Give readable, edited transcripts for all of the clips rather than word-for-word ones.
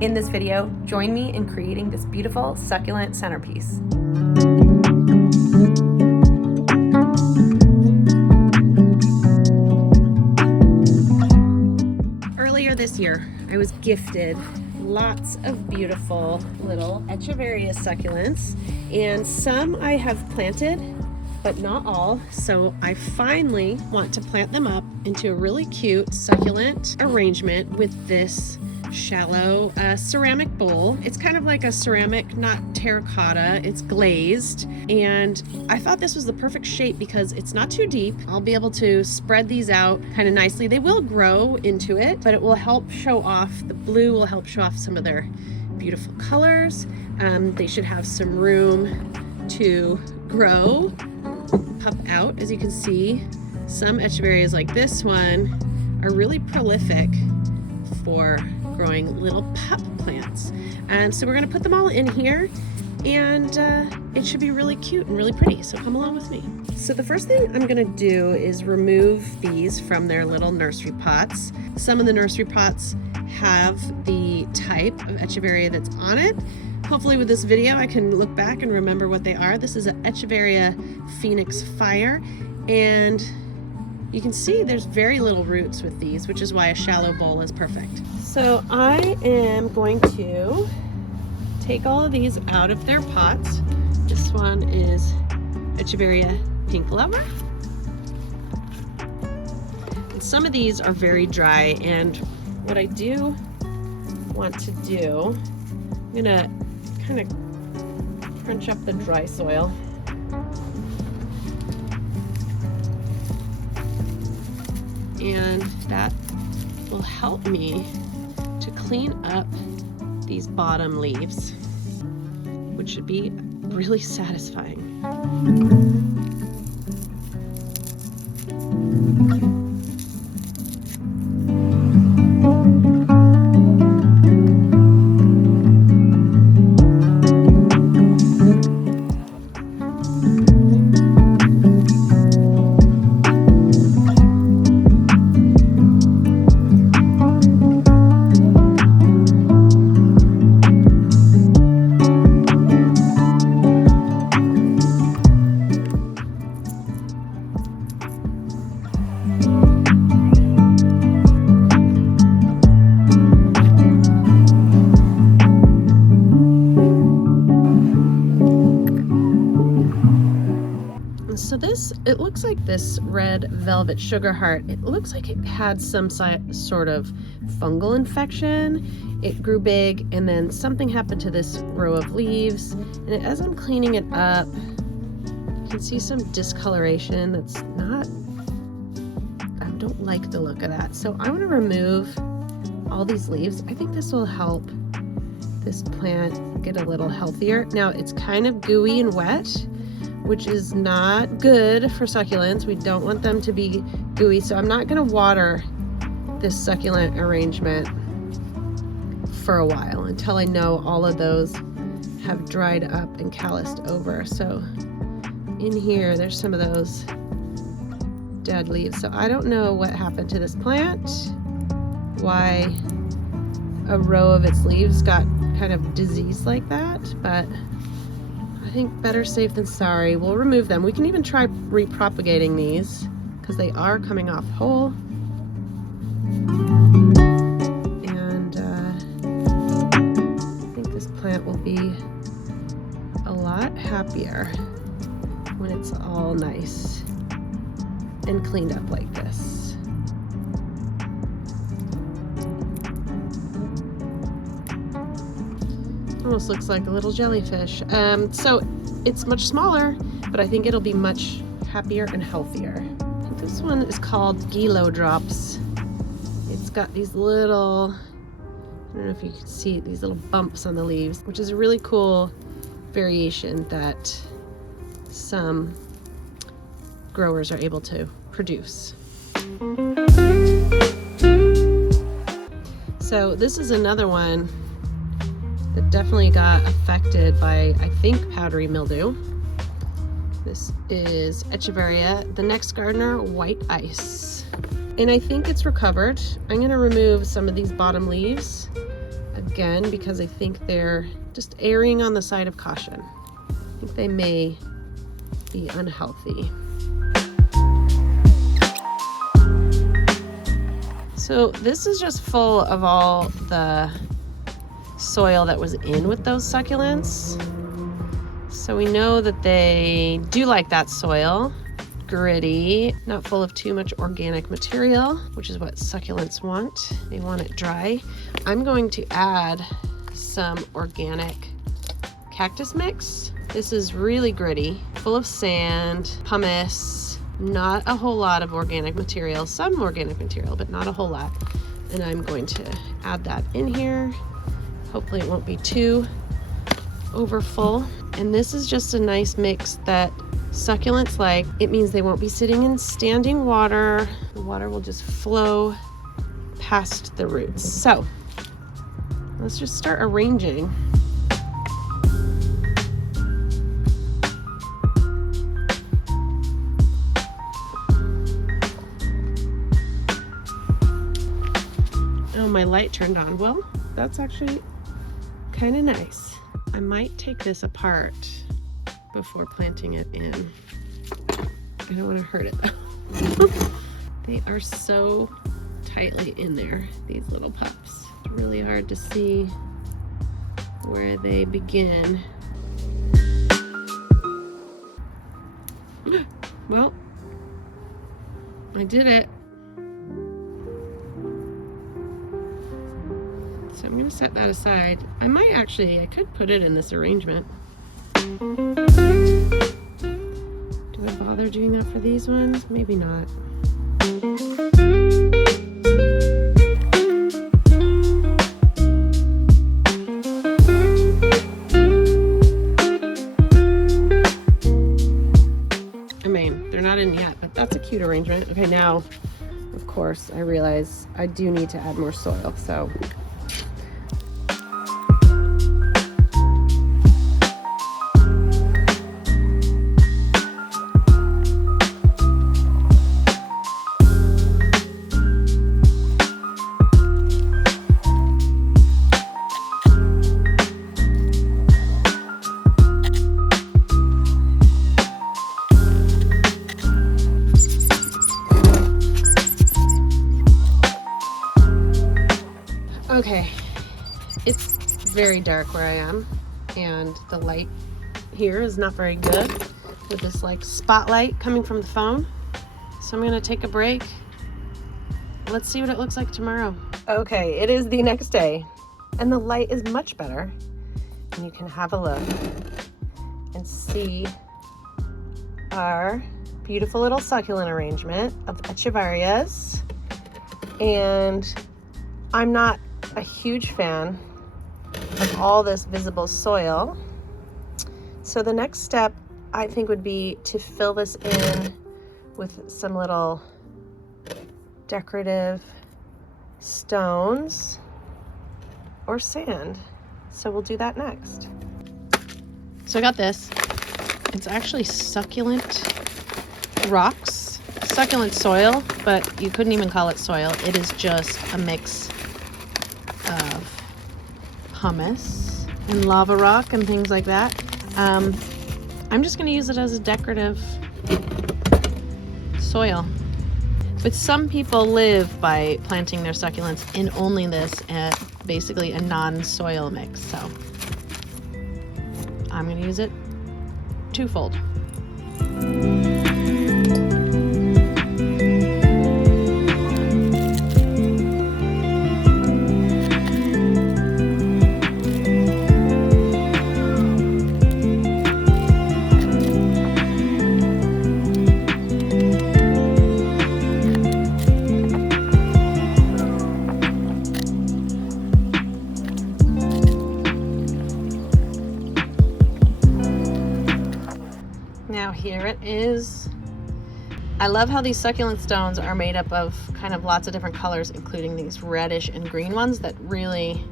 In this video, join me in creating this beautiful succulent centerpiece. Earlier this year, I was gifted lots of beautiful little Echeveria succulents, and some I have planted, but not all. So I finally want to plant them up into a really cute succulent arrangement with this shallow ceramic bowl. It's kind of like a ceramic, not terracotta, it's glazed. And I thought this was the perfect shape because it's not too deep. I'll be able to spread these out kind of nicely. They will grow into it, but it will help show off, the blue will help show off some of their beautiful colors. They should have some room to grow, puff out. As you can see, some Echeverias like this one are really prolific for growing little pup plants. And so we're going to put them all in here, and it should be really cute and really pretty. So come along with me. So the first thing I'm going to do is remove these from their little nursery pots. Some of the nursery pots have the type of Echeveria that's on it. Hopefully with this video I can look back and remember what they are. This is an Echeveria Phoenix Fire, and you can see there's very little roots with these, which is why a shallow bowl is perfect. So I am going to take all of these out of their pots. This one is Echeveria Pink Lover. And some of these are very dry, and what I do want to do, I'm gonna kind of crunch up the dry soil. And that will help me to clean up these bottom leaves, which should be really satisfying. So this, it looks like this red velvet sugar heart, it looks like it had some sort of fungal infection. It grew big, and then something happened to this row of leaves. And as I'm cleaning it up, you can see some discoloration that's not, I don't like the look of that. So I want to remove all these leaves. I think this will help this plant get a little healthier. Now it's kind of gooey and wet, which is not good for succulents. We don't want them to be gooey, so I'm not gonna water this succulent arrangement for a while until I know all of those have dried up and calloused over. So in here, there's some of those dead leaves. So I don't know what happened to this plant, why a row of its leaves got kind of diseased like that, but I think better safe than sorry. We'll remove them. We can even try repropagating these because they are coming off whole. And I think this plant will be a lot happier when it's all nice and cleaned up like this. Almost looks like a little jellyfish. So it's much smaller, but I think it'll be much happier and healthier. I think this one is called Gilo Drops. It's got these little, I don't know if you can see these little bumps on the leaves, which is a really cool variation that some growers are able to produce. So this is another one that definitely got affected by, I think, powdery mildew. This is Echeveria, the Next Gardener White Ice. And I think it's recovered. I'm gonna remove some of these bottom leaves. again because I think they're just erring on the side of caution. I think they may be unhealthy. So this is just full of all the soil that was in with those succulents. So we know that they do like that soil. Gritty, not full of too much organic material, which is what succulents want. They want it dry. I'm going to add some organic cactus mix. This is really gritty, full of sand, pumice, not a whole lot of organic material, some organic material, but not a whole lot. And I'm going to add that in here. Hopefully it won't be too over full. And this is just a nice mix that succulents like. It means they won't be sitting in standing water. The water will just flow past the roots. So let's just start arranging. Oh, my light turned on. Well, that's actually kind of nice. I might take this apart before planting it in. I don't want to hurt it though. They are so tightly in there, these little pups. It's really hard to see where they begin. Well, I did it. So I'm gonna set that aside. I could put it in this arrangement. Do I bother doing that for these ones? Maybe not. I mean, they're not in yet, but that's a cute arrangement. Okay, now, of course, I realize I do need to add more soil, so. Okay, it's very dark where I am, and the light here is not very good with this like spotlight coming from the phone. So I'm gonna take a break. Let's see what it looks like tomorrow. Okay, it is the next day, and the light is much better, and you can have a look and see our beautiful little succulent arrangement of echeverias. And I'm not a huge fan of all this visible soil. So the next step I think would be to fill this in with some little decorative stones or sand. So we'll do that next. So I got this. It's actually succulent rocks, succulent soil, but you couldn't even call it soil. It is just a mix of pumice and lava rock and things like that. I'm just going to use it as a decorative soil. But some people live by planting their succulents in only this, basically a non-soil mix. So I'm going to use it twofold. Now here it is. I love how these succulent stones are made up of kind of lots of different colors, including these reddish and green ones that really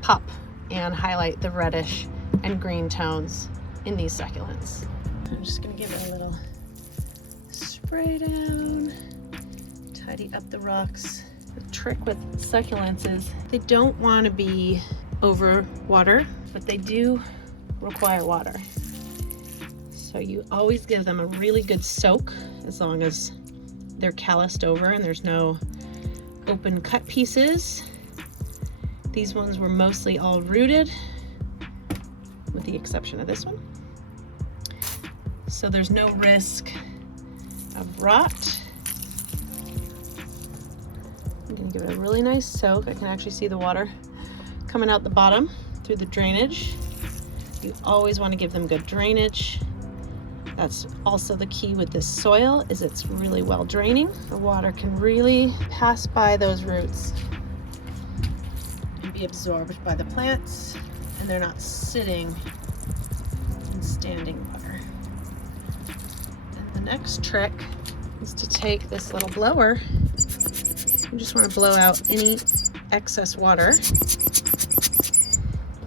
pop and highlight the reddish and green tones in these succulents. I'm just gonna give it a little spray down, tidy up the rocks The trick with succulents is they don't want to be over water, but they do require water. So you always give them a really good soak as long as they're calloused over and there's no open cut pieces. These ones were mostly all rooted, with the exception of this one. So there's no risk of rot. I'm gonna give it a really nice soak. I can actually see the water coming out the bottom through the drainage. You always want to give them good drainage. That's also the key with this soil, is it's really well draining. The water can really pass by those roots and be absorbed by the plants, and they're not sitting in standing water. And the next trick is to take this little blower. You just want to blow out any excess water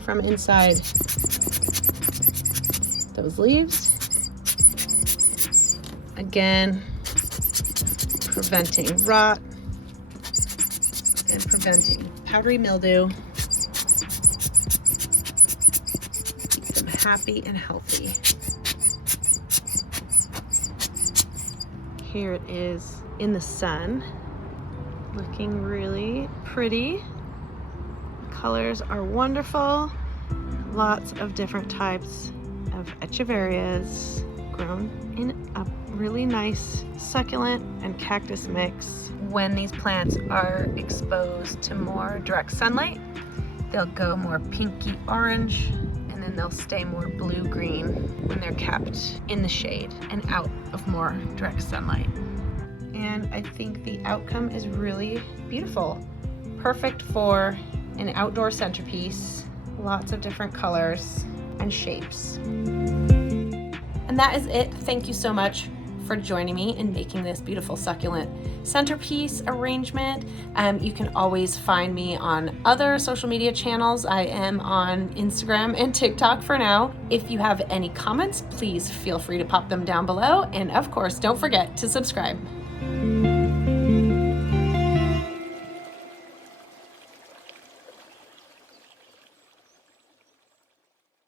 from inside those leaves. Again, preventing rot and preventing powdery mildew. Keep them happy and healthy. Here it is in the sun, looking really pretty. The colors are wonderful. Lots of different types of echeverias grown in a really nice succulent and cactus mix. When these plants are exposed to more direct sunlight, they'll go more pinky orange, and then they'll stay more blue-green when they're kept in the shade and out of more direct sunlight. And I think the outcome is really beautiful. Perfect for an outdoor centerpiece, lots of different colors and shapes. And that is it. Thank you so much for joining me in making this beautiful succulent centerpiece arrangement. You can always find me on other social media channels. I am on Instagram and TikTok for now. If you have any comments, please feel free to pop them down below. And of course, don't forget to subscribe.